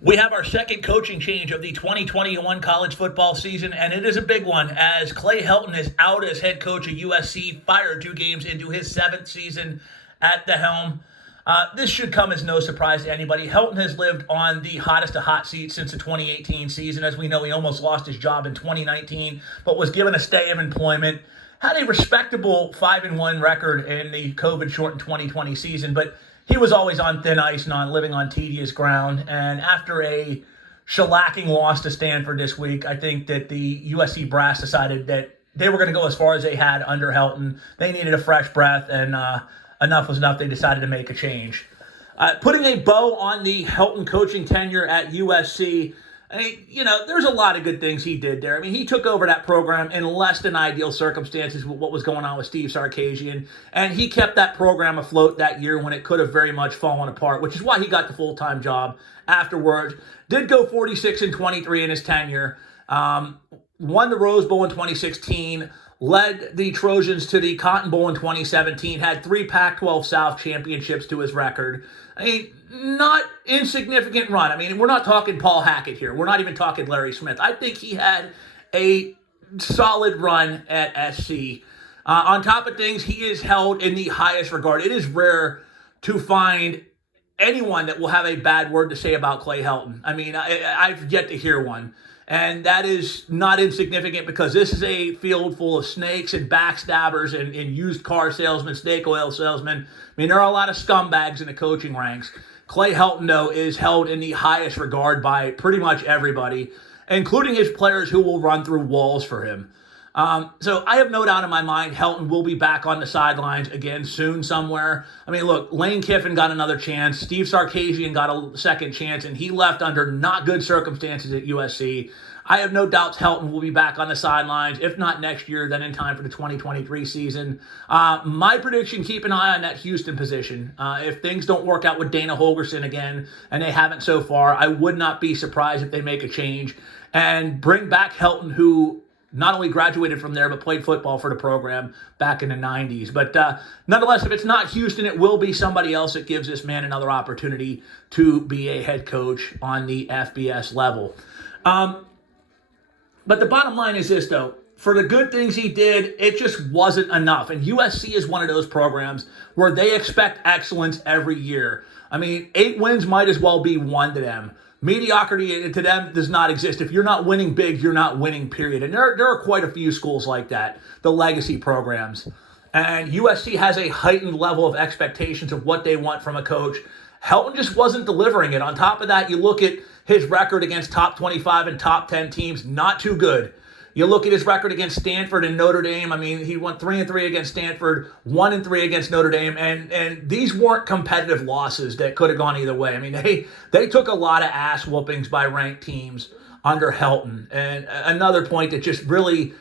We have our second coaching change of the 2021 college football season, and it is a big one as Clay Helton is out as head coach of USC, fired 2 games into his 7th season at the helm. This should come as no surprise to anybody. Helton has lived on the hottest of hot seats since the 2018 season. As we know, he almost lost his job in 2019, but was given a stay of employment. Had a respectable 5-1 record in the COVID-shortened 2020 season, but he was always on thin ice and living on tedious ground. And after a shellacking loss to Stanford this week, I think that the USC brass decided that they were going to go as far as they had under Helton. They needed a fresh breath, and enough was enough. They decided to make a change. Putting a bow on the Helton coaching tenure at USC, there's a lot of good things he did there. I mean, he took over that program in less than ideal circumstances with what was going on with Steve Sarkisian, and he kept that program afloat that year when it could have very much fallen apart, which is why he got the full-time job afterwards. Did go 46-23 in his tenure, won the Rose Bowl in 2016, led the Trojans to the Cotton Bowl in 2017, had 3 Pac-12 South championships to his record. I mean, not insignificant run. I mean, we're not talking Paul Hackett here. We're not even talking Larry Smith. I think he had a solid run at SC. On top of things, he is held in the highest regard. It is rare to find anyone that will have a bad word to say about Clay Helton. I mean, I've yet to hear one. And that is not insignificant because this is a field full of snakes and backstabbers and used car salesmen, snake oil salesmen. I mean, there are a lot of scumbags in the coaching ranks. Clay Helton, though, is held in the highest regard by pretty much everybody, including his players who will run through walls for him. So I have no doubt in my mind Helton will be back on the sidelines again soon somewhere. I mean, look, Lane Kiffin got another chance. Steve Sarkisian got a second chance, and he left under not good circumstances at USC. I have no doubts Helton will be back on the sidelines, if not next year, then in time for the 2023 season. My prediction, keep an eye on that Houston position. If things don't work out with Dana Holgorsen again, and they haven't so far, I would not be surprised if they make a change and bring back Helton, who not only graduated from there, but played football for the program back in the 90s. But nonetheless, if it's not Houston, it will be somebody else that gives this man another opportunity to be a head coach on the FBS level. But the bottom line is this, though. For the good things he did, it just wasn't enough. And USC is one of those programs where they expect excellence every year. I mean, 8 wins might as well be 1 to them. Mediocrity to them does not exist. If you're not winning big, you're not winning, period. And there are quite a few schools like that, the legacy programs. And USC has a heightened level of expectations of what they want from a coach. Helton just wasn't delivering it. On top of that, you look at his record against top 25 and top 10 teams, not too good. You look at his record against Stanford and Notre Dame. I mean, he won 3-3 against Stanford, 1-3 against Notre Dame, and these weren't competitive losses that could have gone either way. I mean, they took a lot of ass whoopings by ranked teams under Helton. And another point that just really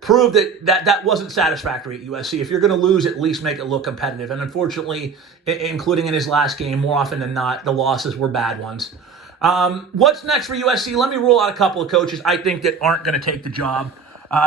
proved that wasn't satisfactory at USC. If you're going to lose, at least make it look competitive. And unfortunately, including in his last game, more often than not, the losses were bad ones. What's next for USC? Let me rule out a couple of coaches I think that aren't going to take the job.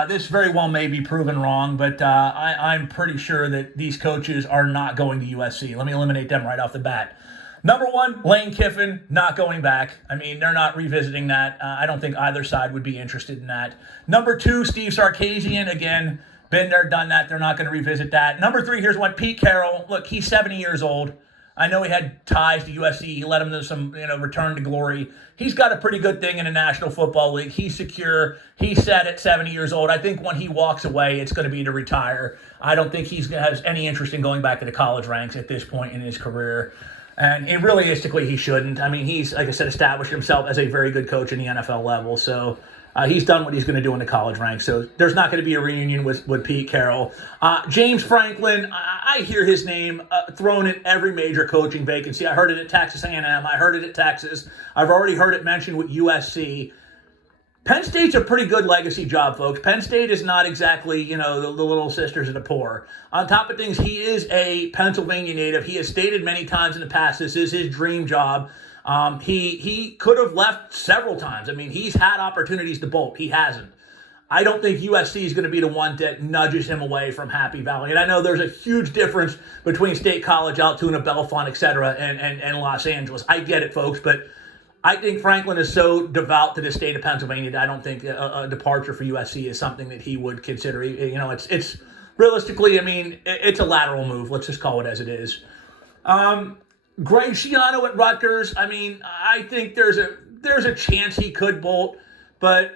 This very well may be proven wrong, but I'm pretty sure that these coaches are not going to USC. Let me eliminate them right off the bat. Number 1, Lane Kiffin, not going back. I mean, they're not revisiting that. I don't think either side would be interested in that. Number 2, Steve Sarkisian, again, been there, done that. They're not going to revisit that. Number 3, here's one, Pete Carroll. Look, he's 70 years old. I know he had ties to USC. He led him to some, return to glory. He's got a pretty good thing in the National Football League. He's secure. He's set at 70 years old. I think when he walks away, it's going to be to retire. I don't think he has any interest in going back to the college ranks at this point in his career. And realistically, he shouldn't. I mean, he's, like I said, established himself as a very good coach in the NFL level. So he's done what he's going to do in the college ranks. So there's not going to be a reunion with Pete Carroll. James Franklin, I hear his name thrown in every major coaching vacancy. I heard it at Texas A&M. I heard it at Texas. I've already heard it mentioned with USC. Penn State's a pretty good legacy job, folks. Penn State is not exactly, the little sisters of the poor. On top of things, he is a Pennsylvania native. He has stated many times in the past this is his dream job. He could have left several times. I mean, he's had opportunities to bolt. He hasn't. I don't think USC is going to be the one that nudges him away from Happy Valley. And I know there's a huge difference between State College, Altoona, Bellefonte, et cetera, and Los Angeles. I get it, folks, but I think Franklin is so devout to the state of Pennsylvania that I don't think a departure for USC is something that he would consider. It's realistically, I mean, it's a lateral move. Let's just call it as it is. Greg Schiano at Rutgers. I mean, I think there's a chance he could bolt, but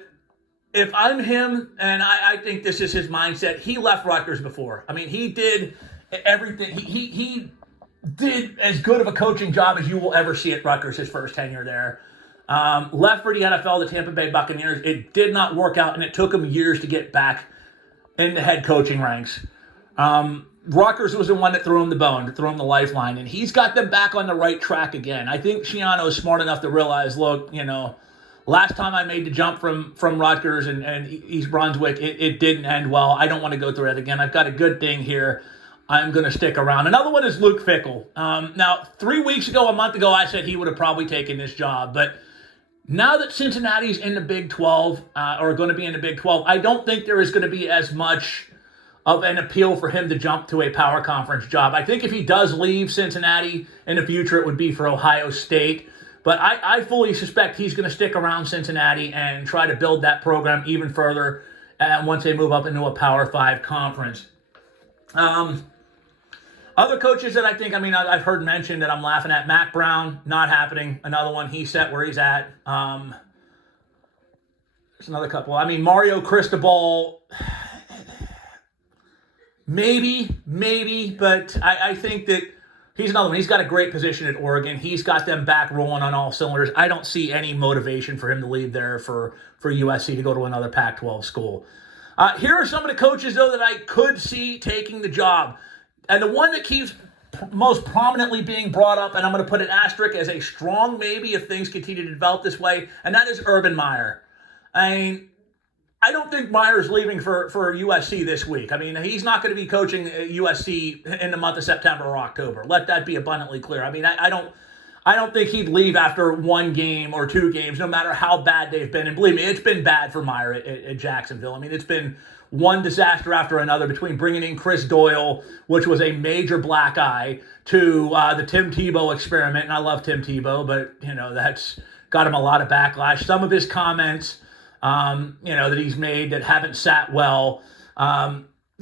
if I'm him, and I think this is his mindset, he left Rutgers before. I mean, he did everything. He did as good of a coaching job as you will ever see at Rutgers his first tenure there. Left for the NFL, the Tampa Bay Buccaneers. It did not work out, and it took him years to get back in the head coaching ranks. Rutgers was the one that threw him the bone, to throw him the lifeline, and he's got them back on the right track again. I think Schiano is smart enough to realize, look, last time I made the jump from Rutgers and East Brunswick, it didn't end well. I don't want to go through it again. I've got a good thing here. I'm going to stick around. Another one is Luke Fickell. Now, 3 weeks ago, a month ago, I said he would have probably taken this job. But now that Cincinnati's in the Big 12, or going to be in the Big 12, I don't think there is going to be as much of an appeal for him to jump to a power conference job. I think if he does leave Cincinnati in the future, it would be for Ohio State. But I fully suspect he's going to stick around Cincinnati and try to build that program even further once they move up into a Power 5 conference. Other coaches that I've heard mentioned that I'm laughing at, Mac Brown, not happening. Another one, he's set where he's at. There's another couple. Mario Cristobal, maybe, but I think that he's another one. He's got a great position at Oregon. He's got them back rolling on all cylinders. I don't see any motivation for him to leave there for USC to go to another Pac-12 school. Here are some of the coaches, though, that I could see taking the job. And the one that keeps most prominently being brought up, and I'm going to put an asterisk as a strong maybe if things continue to develop this way, and that is Urban Meyer. I don't think Meyer's leaving for USC this week. He's not going to be coaching USC in the month of September or October. Let that be abundantly clear. I don't think he'd leave after one game or two games, no matter how bad they've been. And believe me, it's been bad for Meyer at Jacksonville. It's been one disaster after another, between bringing in Chris Doyle, which was a major black eye, to the Tim Tebow experiment. And I love Tim Tebow, but, that's got him a lot of backlash. Some of his comments, that he's made that haven't sat well.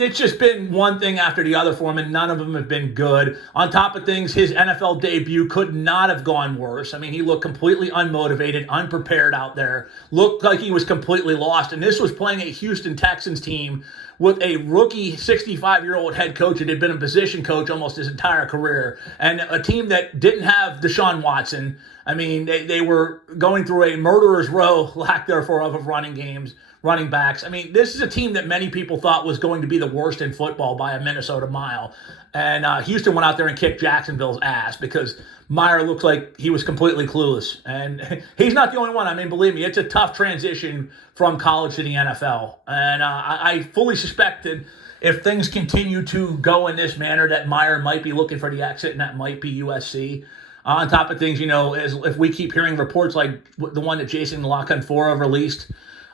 It's just been one thing after the other for him, and none of them have been good. On top of things, his NFL debut could not have gone worse. He looked completely unmotivated, unprepared out there. Looked like he was completely lost. And this was playing a Houston Texans team with a rookie 65-year-old head coach that had been a position coach almost his entire career, and a team that didn't have Deshaun Watson. They were going through a murderer's row, lack therefore of running backs. This is a team that many people thought was going to be the worst in football by a Minnesota mile. And Houston went out there and kicked Jacksonville's ass because Meyer looked like he was completely clueless. And he's not the only one. Believe me, it's a tough transition from college to the NFL. And I fully suspect that if things continue to go in this manner, that Meyer might be looking for the exit, and that might be USC. On top of things, if we keep hearing reports like the one that Jason La Canfora released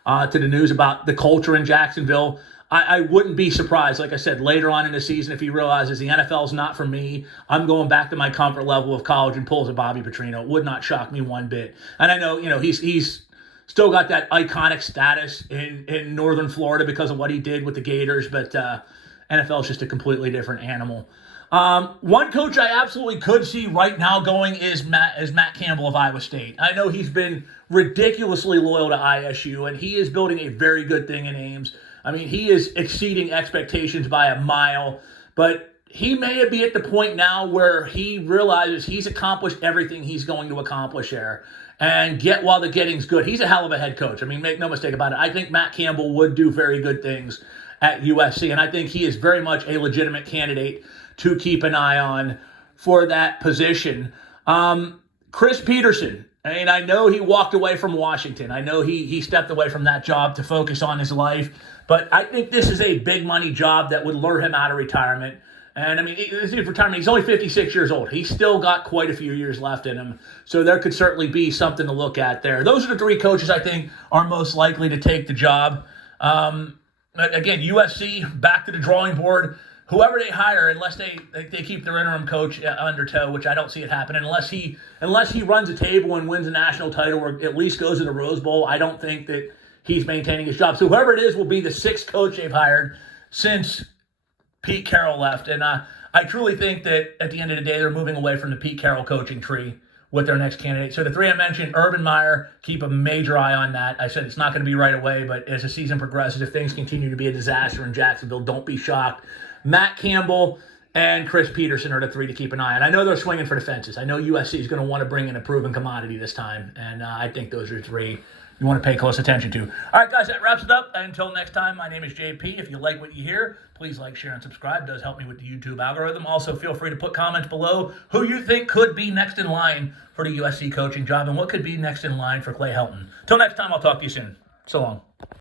to the news about the culture in Jacksonville, I wouldn't be surprised, like I said, later on in the season if he realizes the NFL's not for me, I'm going back to my comfort level of college, and pulls a Bobby Petrino. It would not shock me one bit. And I know, he's still got that iconic status in northern Florida because of what he did with the Gators, but NFL is just a completely different animal. One coach I absolutely could see right now going is Matt Campbell of Iowa State. I know he's been ridiculously loyal to ISU, and he is building a very good thing in Ames. He is exceeding expectations by a mile, but he may be at the point now where he realizes he's accomplished everything he's going to accomplish there. And get while the getting's good. He's a hell of a head coach. Make no mistake about it. I think Matt Campbell would do very good things at USC, and I think he is very much a legitimate candidate to keep an eye on for that position. Chris Peterson. I know he walked away from Washington. I know he stepped away from that job to focus on his life. But I think this is a big money job that would lure him out of retirement. And he's only 56 years old. He's still got quite a few years left in him. So there could certainly be something to look at there. Those are the three coaches I think are most likely to take the job. Again, USC, back to the drawing board. whoever they hire, unless they keep their interim coach under tow, which I don't see it happening, unless he runs a table and wins a national title or at least goes to the Rose Bowl, I don't think that he's maintaining his job. So whoever it is will be the sixth coach they've hired since Pete Carroll left. And I truly think that at the end of the day, they're moving away from the Pete Carroll coaching tree with their next candidate. So the three I mentioned, Urban Meyer, keep a major eye on that. I said it's not going to be right away, but as the season progresses, if things continue to be a disaster in Jacksonville, don't be shocked. Matt Campbell and Chris Peterson are the three to keep an eye on. I know they're swinging for the fences. I know USC is going to want to bring in a proven commodity this time, and I think those are three you want to pay close attention to. All right, guys, that wraps it up. Until next time, my name is JP. If you like what you hear, please like, share, and subscribe. It does help me with the YouTube algorithm. Also, feel free to put comments below who you think could be next in line for the USC coaching job and what could be next in line for Clay Helton. Till next time, I'll talk to you soon. So long.